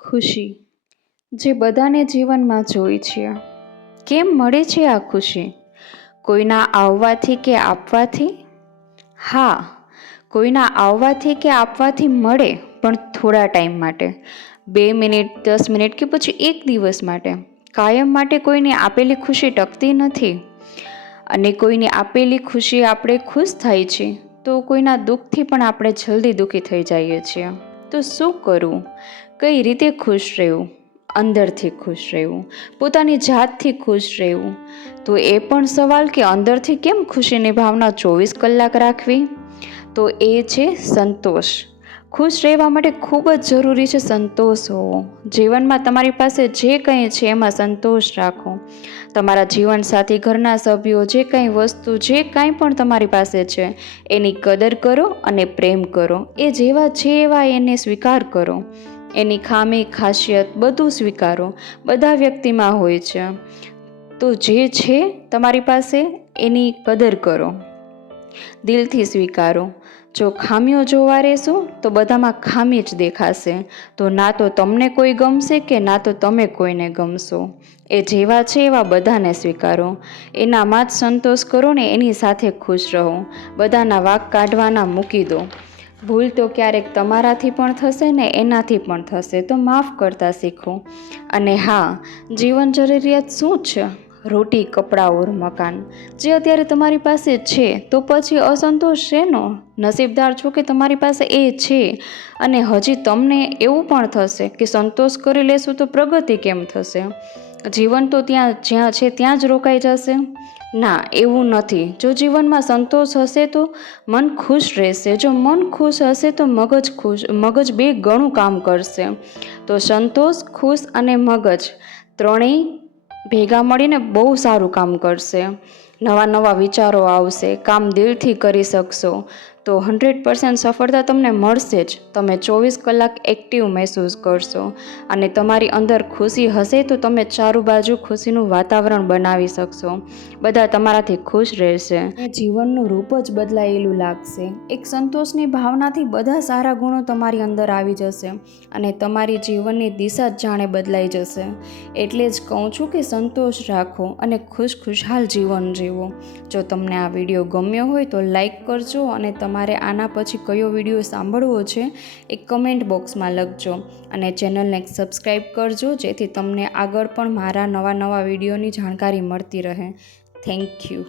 ખુશી, જે બધાને જીવનમાં જોઈ છે. કેમ મળે છે આ ખુશી? કોઈના આવવાથી કે આપવાથી? હા, કોઈના આવવાથી કે આપવાથી મળે, પણ થોડા ટાઈમ માટે. બે મિનિટ, દસ મિનિટ કે પછી એક દિવસ માટે. કાયમ માટે કોઈને આપેલી ખુશી ટકતી નથી. અને કોઈને આપેલી ખુશી આપણે ખુશ થાય છે, તો કોઈના દુઃખથી પણ આપણે જલ્દી દુઃખી થઈ જઈએ છીએ. તો શું કરવું કઈ રીતે ખુશ રહેવું? અંદરથી ખુશ રહેવું. પોતાની જાતથી ખુશ રહેવું. તો એ પણ સવાલ કે અંદરથી કેમ ખુશીની ભાવના ચોવીસ કલાક રાખવી? તો એ છે સંતોષ. ખુશ રહેવા માટે ખૂબ જ જરૂરી છે સંતોષ હોવો. જીવનમાં તમારી પાસે જે કંઈ છે એમાં સંતોષ રાખો. તમારા જીવનસાથી ઘરના સભ્યો, જે કંઈ વસ્તુ, જે કાંઈ પણ તમારી પાસે છે, એની કદર કરો અને પ્રેમ કરો. એ જેવા છે એવા એને સ્વીકાર કરો. એની ખામી, ખાસિયત બધું સ્વીકારો. બધા વ્યક્તિમાં હોય છે. તો જે છે તમારી પાસે, એની કદર કરો. દિલથી સ્વીકારો. જો ખામીઓ જોવા રહેશો, તો બધામાં ખામી જ દેખાશે. તો ના તો તમને કોઈ ગમશે કે ના તો તમે કોઈને ગમશો. એ જેવા છે એવા બધાને સ્વીકારો. એનામાં જ સંતોષ કરો ને એની સાથે ખુશ રહો. બધાના વાક કાઢવાના મૂકી દો. ભૂલ તો ક્યારેક તમારાથી પણ થશે ને એનાથી પણ થશે. તો માફ કરતા શીખો. અને હા, જીવન જરૂરિયાત શું છે? રોટી, કપડાં મકાન. જે અત્યારે તમારી પાસે છે, તો પછી અસંતોષ શેનો? નસીબદાર છો કે તમારી પાસે એ છે? અને હજી તમને એવું પણ થશે કે સંતોષ કરી લેશું તો પ્રગતિ કેમ થશે? જીવન તો ત્યાં, જ્યાં છે ત્યાં જ રોકાઈ જશે? ના, એવું નથી. જો જીવનમાં સંતોષ હશે તો મન ખુશ રહેશે. જો મન ખુશ હશે તો મગજ ખુશ, મગજ બે ગણું કામ કરશે. તો સંતોષ, ખુશ અને મગજ. ત્રણેય ભેગા મળીને બહુ સારું કામ કરશે. નવા નવા વિચારો આવશે. કામ દિલથી કરી શકશો. તો હંડ્રેડ પર્સન્ટ સફળતા તમને મળશે જ. તમે ચોવીસ કલાક એક્ટિવ મહેસૂસ કરશો. અને તમારી અંદર ખુશી હશે તો તમે ચારુ બાજુ ખુશીનું વાતાવરણ બનાવી શકશો. બધા તમારાથી ખુશ રહેશે. જીવનનું રૂપ જ બદલાયેલું લાગશે. એક સંતોષની ભાવનાથી બધા સારા ગુણો તમારી અંદર આવી જશે અને તમારી જીવનની દિશા જ જાણે બદલાઈ જશે. એટલે જ કહું છું કે સંતોષ રાખો અને ખુશ ખુશહાલ જીવન જીવો. જો તમને આ વીડિયો ગમ્યો હોય તો લાઈક કરજો અને તમે તમારે આના પછી કયો વીડિયો સાંભળવો છે, એ કમેન્ટ બોક્સમાં લખજો અને ચેનલને સબસ્ક્રાઈબ કરજો, જેથી તમને આગળ પણ મારા નવા નવા વિડીયોની જાણકારી મળતી રહે. Thank you.